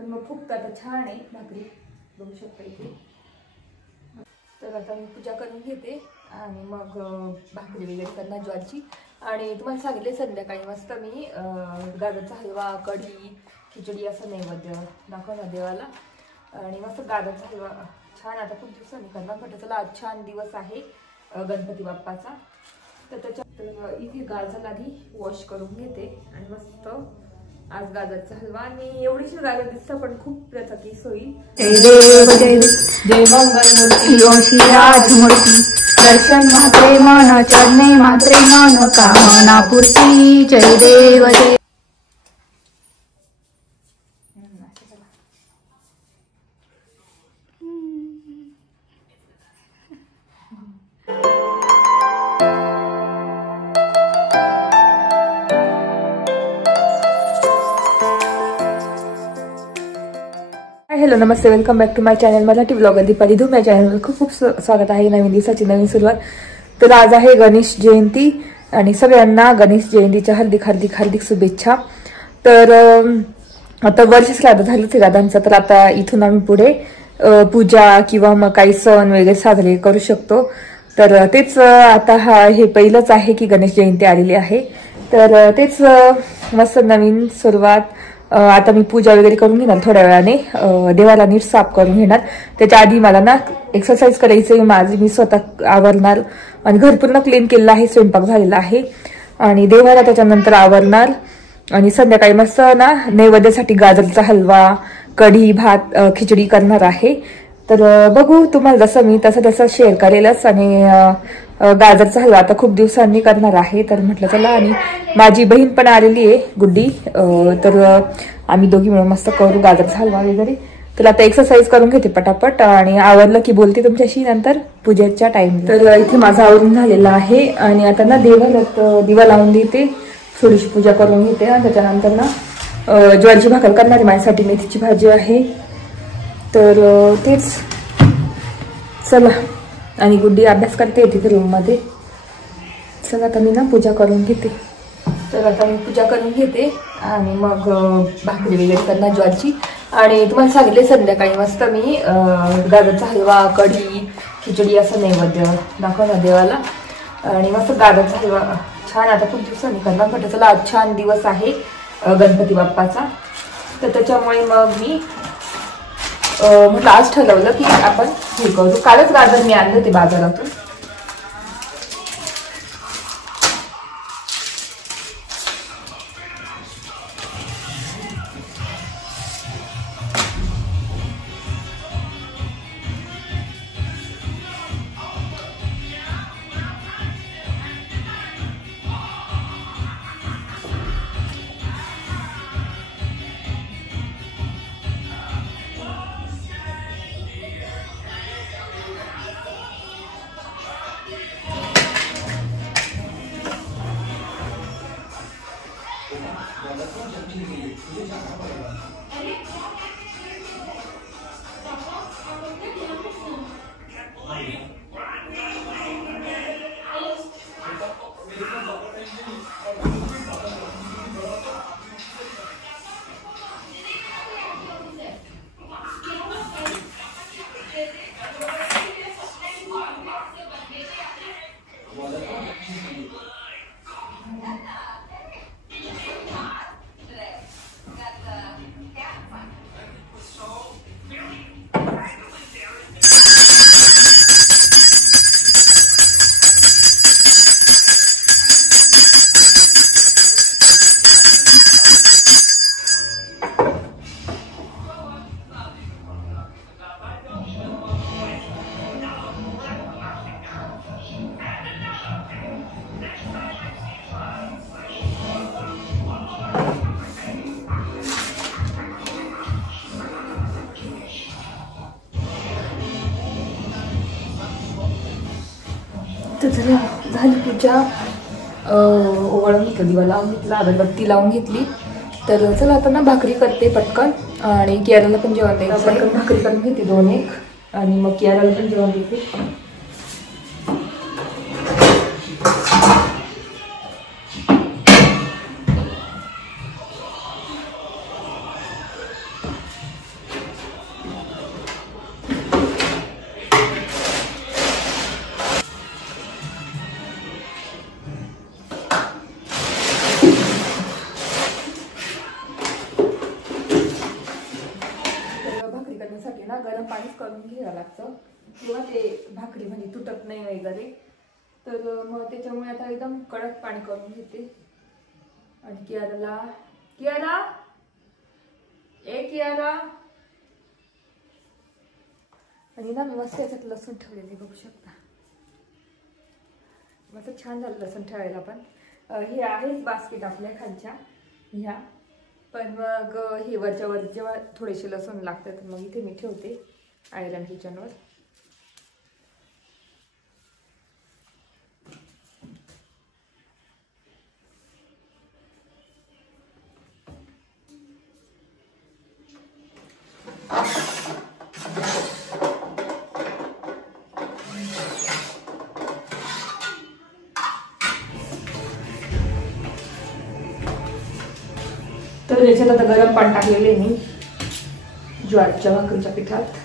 पण मग फुगतं आता छान आहे भाकरी, बघू शकता इथे. तर आता मी पूजा करून घेते आणि मग भाकरी वगैरे करणार ज्वारीची. आणि तुम्हाला सांगितले संध्याकाळी मस्त मी गाजरचा हलवा, कढी, खिचडी असं नैवेद्य दाखवणार देवाला. आणि मस्त गाजरचा हलवा छान आता खूप दिवसांनी करणार. म्हटलं चला आज छान दिवस आहे गणपती बाप्पाचा. तर त्याच्यात इथे गाजर आधी वॉश करून घेते आणि मस्त आज गाजरचा हलवा. आणि एवढीशी गाजर दिसतं पण खूप त्याचा केस होईल. जय देव जय जय मंगल मूर्ती योशी राजमूर्ती दर्शन मात्रे मन चरणे मात्रे मन कामना पूर्ती. जय देव जय. हॅलो नमस्ते, welcome back to my channel Marathi blogger Deepali Dhoom. या चॅनलवर खूप खूप स्वागत आहे. नवीन दिवसाची नवीन सुरुवात. तर आज आहे गणेश जयंती आणि सगळ्यांना गणेश जयंतीच्या हार्दिक हार्दिक हार्दिक शुभेच्छा. तर आता वर्ष श्राद्ध झालंच आहे दादांचं. तर आता इथून आम्ही पुढे पूजा किंवा मग काही सण वगैरे साजरे करू शकतो. तर तेच आता हे पहिलंच आहे की गणेश जयंती आलेली आहे. तर तेच मस्त नवीन सुरुवात. आता मी पूजा वगैरे करून घेणार थोड्या वेळाने, देवाला नीट साफ करून घेणार. त्याच्या आधी मला ना एक्सरसाइज करायची माझी, मी स्वतः आवरणार आणि घर पूर्ण क्लीन केलेलं आहे, स्वयंपाक झालेला आहे आणि देवाला त्याच्यानंतर आवरणार. आणि संध्याकाळी मस्त ना नैवेद्यासाठी गाजरचा हलवा, कढी, भात, खिचडी करणार आहे. तर बघू, तुम्हाला जसं मी तसं शेअर करेलच. आणि गाजरचा हलवा आता खूप दिवसांनी करणार आहे. तर म्हटलं चला, आणि माझी बहीण पण आलेली आहे गुड्डी. तर आम्ही दोघी मिळून मस्त करू गाजरचा हलवा वगैरे. तर आता एक्सरसाइज करून घेते पटापट आणि आवरलं की बोलते तुमच्याशी नंतर पूजेच्या टाइम. तर इथे माझं आवरून झालेलं आहे आणि आता ना देवाला दिवा लावून देते, थोडीशी पूजा करून घेते. आणि त्याच्यानंतर ना ज्वारीची भाकर करणार आहे माझ्यासाठी, मेथीची भाजी आहे. तर तेच चला. आणि गुड्डी अभ्यास करते तिथे रूममध्ये. चला आता मी ना पूजा करून घेते. तर आता मी पूजा करून घेते आणि मग भाकरी वगैरे करणार ज्वारीची. आणि तुम्हाला सांगितले संध्याकाळी मस्त मी गाजरचा हलवा, कढी, खिचडी असं नैवेद्य दाखवणार देवाला. आणि मस्त गाजरचा हलवा छान आता खूप दिवसांनी करणार. म्हटलं चला आज छान दिवस आहे गणपती बाप्पाचा. तर त्याच्यामुळे मग मी म्हटलं आज ठरवलं की आपण हे करू. कालच गाजर मी आणले होते बाजारातून. तर झाली पूजा, ओवाळून घेतलं, दिवा लावून घेतला, अगरबत्ती लावून घेतली. तर चला आता ना भाकरी करते पटकन. आणि कियाराला पण जेवण द्यायचं. पटकन भाकरी करून घेते 2-1 आणि मग कियाराला पण जेवण देते. गरम पाणीच करून घ्यावं लागतं किंवा ते भाकरी म्हणजे तुटत नाही वगैरे. तर मग त्याच्यामुळे आता एकदम कडक पाणी करून घेते. आणि कियाराला कियारा आणि ना मी मस्त याच्यात लसूण ठेवलेले बघू शकता. मस्त छान झालं लसूण ठेवायला. पण हे आहेच बास्केट आपल्या खालच्या ह्या, पण मग हे वरच्या वर जेव्हा थोडेसे लसूण लागतात मग इथे मी ठेवते आयरन किचनवर. तर याच्यात आता गरम पाणी टाकलेले मी ज्वारीच्या भाकरीच्या पिठात.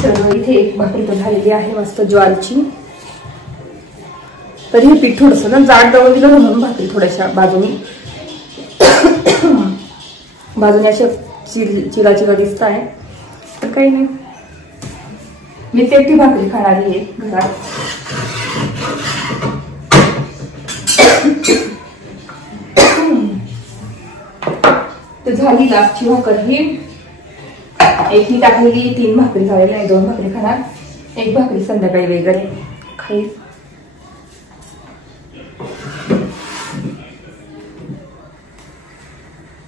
तर इथे एक भाकरी तर झालेली आहे मस्त ज्वारीची. तर हे पीठ थोडंसं ना जाड दळून दिलं म्हणून भाकरी थोड्याशा बाजूनी अशा चिरा चिरा दिसत आहे. तर काही नाही, मी तेवढी भाकरी खाणारी आहे घरात. तर झाली लास्टची भाकर ही. एक ही टाकलेली 3 भाकरी झालेल्या आहे. 2 भाकरी खाणार, 1 भाकरी संध्याकाळी वगैरे खाईल.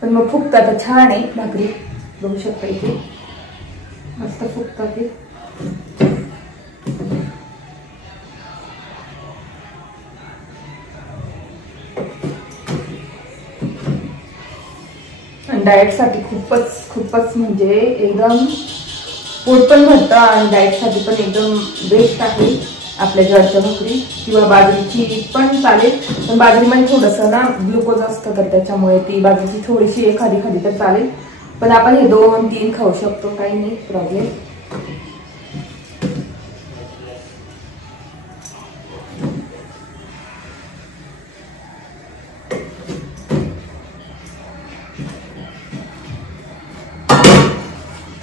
पण मग फुगतात आता छान आहे भाकरी बघू शकता. इथे मस्त फुगतात ते. डाएट साठी खूपच म्हणजे एकदम पोट पण भरतं आणि डाएट साठी पण एकदम बेस्ट आहे आपल्या ज्वारीच्या भाकरी. किंवा बाजरीची पण चालेल, पण बाजरीमध्ये थोडंसं ना ग्लुकोज असतं तर त्याच्यामुळे ती बाजरीची थोडीशी एखादी खाली तर चालेल. पण आपण हे 2-3 खाऊ शकतो, काही नाही प्रॉब्लेम.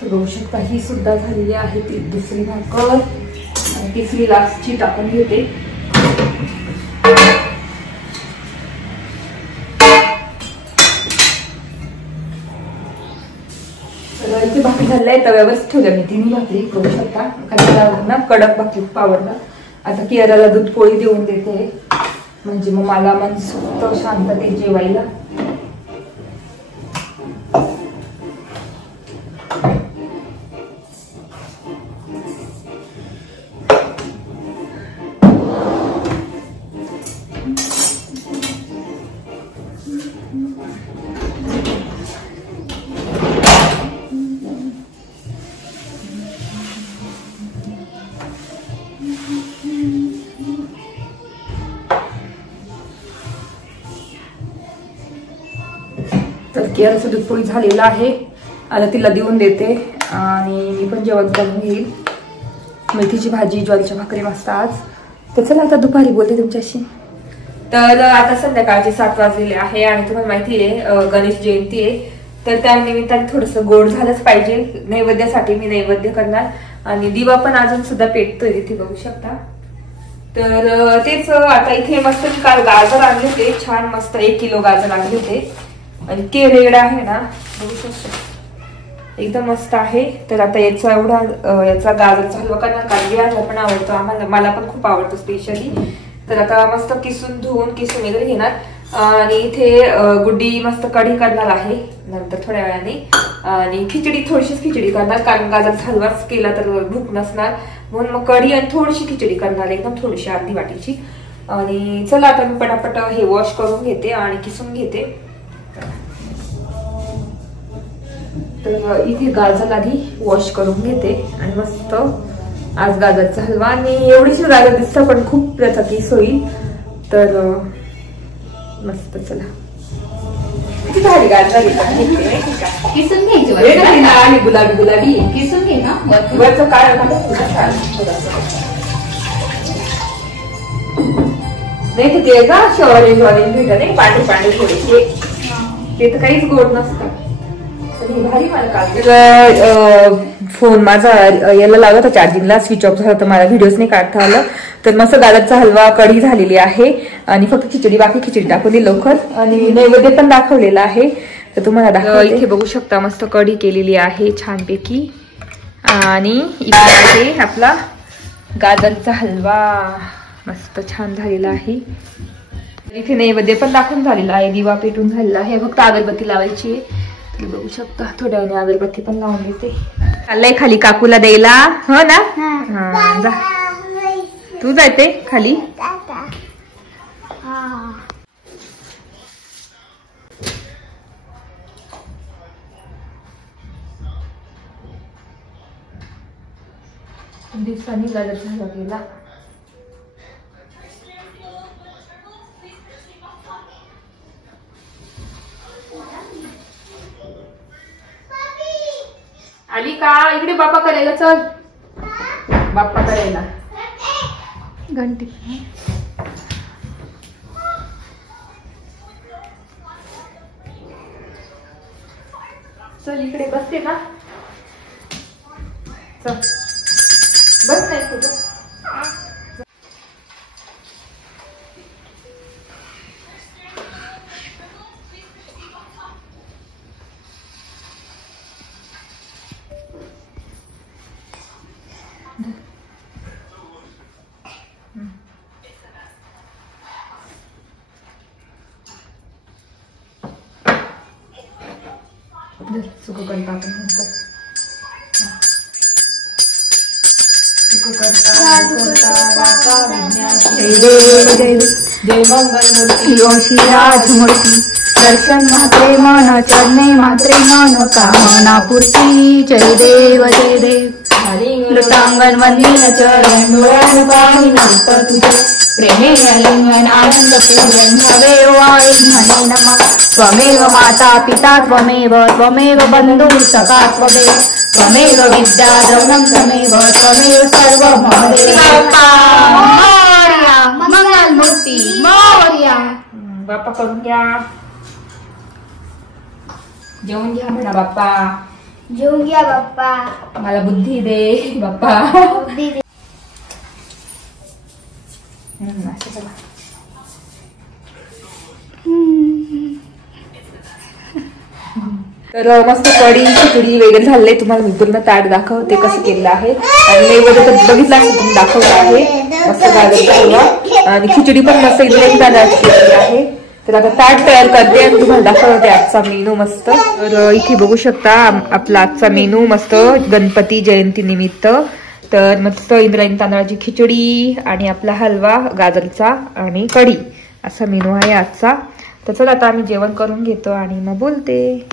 बघू शकता ही सुद्धा झालेली आहे ती दुसरी भाकर. आणि तिसरी लास्टची टाकून घेते. तर इथे भाकरी झालेल्या आहे, तव्यावरच ठेवल्या मी 3 भाकरी करू शकता. कारण ना कडक भाकरी खूप आवडतात. आता कियाराला दूध पोळी देऊन देते म्हणजे मग मला मनसोक्त शांततेत जेवायला. तर कियाराचं दूध पोळी झालेला आहे. आता तिला देऊन देते आणि मी पण जेवण करून घेईल. मेथीची भाजी, ज्वारीच्या भाकरी मस्त आज. तर चला आता दुपारी बोलते तुमच्याशी. तर आता संध्याकाळचे 7 वाजलेले आहे आणि तुम्हाला माहिती आहे गणेश जयंती आहे. तर त्या निमित्ताने थोडंसं गोड झालंच पाहिजे. नैवेद्यासाठी मी नैवेद्य करणार आणि दिवा पण अजून सुद्धा पेटतोय इथे बघू शकता. तर तेच आता इथे मस्त काल गाजर आणले होते, छान मस्त 1 किलो गाजर आणले होते. आणि केळेड आहे ना बघू शकता. एकदम मस्त आहे. तर आता याचा याचा गाजरचा हलवा करणार, कारण व्याजा पण आवडतो आम्हाला, मला पण खूप आवडतो स्पेशली. तर आता मस्त किसून वगैरे घेणार आणि इथे गुड्डी मस्त कढी करणार आहे नंतर थोड्या वेळाने. आणि थोडीशीच खिचडी करणार, कारण गाजरचा हलवाच केला तर भूक नसणार, म्हणून मग कढी आणि थोडीशी खिचडी करणार, एकदम थोडीशी अर्धी वाटीची. आणि चला आता मी पटापट हे वॉश करून घेते आणि किसून घेते. तर इथे गाजर आधी वॉश करून घेते आणि मस्त आज गाजरचा हलवा. आणि एवढीशी गाजर दिसतं पण खूप त्याचा किस होईल, तर मस्त. चला किती भारी गाजर किसून घ्यायची, गुलाबी किसून घे ना, वरचं काय नाही तर ते का ऑरेंज भेटत नाही, पांढरे थोडेसे, ते तर काहीच गोड नसतं. फोन माझा याला लावला होता चार्जिंगला, स्विच ऑफ झाला तर मला व्हिडिओज नाही काढता आलं. तर मस्त गाजरचा हलवा कढी झालेली आहे आणि फक्त खिचडी बाकी, खिचडी दाखवली लवकर आणि नैवेद्य पण दाखवलेला आहे. तर तुम्हाला दाखवते, इथे बघू शकता मस्त कढी केलेली आहे छानपैकी. आणि इथे आहे आपला गाजरचा हलवा, मस्त छान झालेला आहे. इथे नैवेद्य पण दाखवून झालेला आहे, दिवा पेटून झालेला आहे, फक्त अगरबत्ती लावायची आहे. बघू शकता थोड्या वेळाने अगरबत्ती पण लावून देते. चाललंय खाली काकूला द्यायला, हो ना? हा जा, तू जायते खाली. दिवसांनी गाजरचा हलवा केला. आली का इकडे बाप्पा करायला, चल बाप्पा करायला. घंटी चल इकडे बसते ना, चल बस नाही कुठं. जय मंगल मूर्ती, दर्शन मात्रे मन, चरणे मात्रे मन, कामना पूर्ती. जय देव लुटांगण वंदीन चरण, तुझे प्रेमे अलिंगन, आनंद पूजन भवे वाई म्हणे नमः. त्वमेव माता पिता त्वमेव बंधु सखा त्वमेव विद्या द्रवणं त्वमेव सर्व महादेव. मंगल मूर्ती मोरया. बाप्पा करून घ्या, जेवून घ्या म्हणा बाप्पा, जेवून घ्या बाप्पा, मला बुद्धी दे बाप्पा. बुद्धी दे. तर मस्त कढी खिचडी वगैरे झाले. तुम्हाला मी पूर्ण ताट दाखवते कसं केलेलं आहे. आणि नैवेद्य तर बघितलं असेल तुम्ही, दाखवलं आहे मस्त गाजरचा हलवा आणि खिचडी पण मस्त एकदम केलेली आहे. तर आता ताट तयार करते आणि तुम्हाला दाखवते आजचा मेनू मस्त. तर इथे बघू शकता आपला आजचा मेनू मस्त गणपती जयंती निमित्त. तर मस्त इंद्रायणी तांदळाची खिचडी आणि आपला हलवा गाजरचा आणि कढी असा मेनू आहे आजचा. तर चला आता आम्ही जेवण करून घेतो आणि मग बोलते.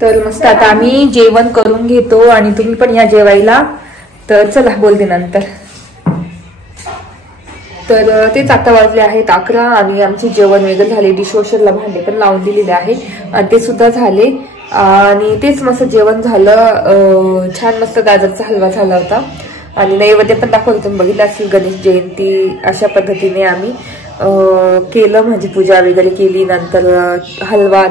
तर मस्त आता आम्ही जेवण करून घेतो आणि तुम्ही पण या जेवायला. तर चला बोलते नंतर. तर तेच आता वाजले आहेत 11 आणि आमचे जेवण वगैरे झाले. डिशवॉशरला भांडे पण लावून दिलेले आहे आणि ते सुद्धा झाले. आणि तेच मस्त जेवण झालं. छान मस्त गाजरचा हलवा झाला होता आणि नैवेद्य पण दाखवलं तुम्ही बघितलं असेल. गणेश जयंती अशा पद्धतीने आम्ही केलं, म्हणजे पूजा वगैरे केली, नंतर हलवा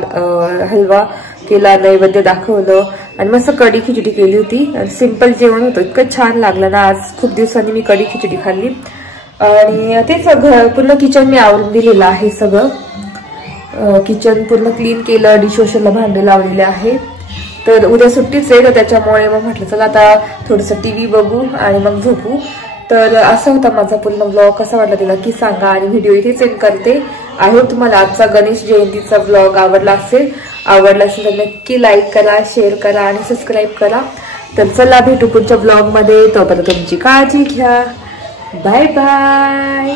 केला, नैवेद्य दाखवलं आणि मस्त कढी खिचडी केली होती. सिंपल जेवण होतं, इतकं छान लागलं ना. आज खूप दिवसांनी मी कढी खिचडी खाल्ली. आणि तेच पूर्ण किचन मी आवरून दिलेलं आहे. सगळं किचन पूर्ण क्लीन केलं, डिशवॉशरला भांडे लावलेले आहे. तर उद्या सुट्टीच आहे, तर त्याच्यामुळे मग म्हटलं चला आता थोडंसं TV बघू आणि मग झोपू. तर असा होता माझा पूर्ण ब्लॉग. कसा वाटला ते नक्की सांगा आणि व्हिडिओ इथेच एंड करते. आय होप तुम्हाला आजचा गणेश जयंतीचा ब्लॉग आवडला असेल. आवडला असेल तर नक्की लाईक करा, शेअर करा आणि सबस्क्राईब करा. तर चला भेटू पुढच्या ब्लॉग मध्ये. तोपर्यंत तुमची काळजी घ्या. Bye bye.